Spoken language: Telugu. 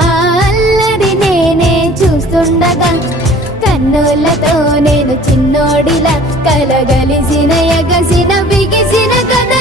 ఆ అల్లరి నేనే చూస్తుండగా కన్నులతో నేను చిన్నోడిలా కలగలిసిన ఎగసిన బిగిసిన కథ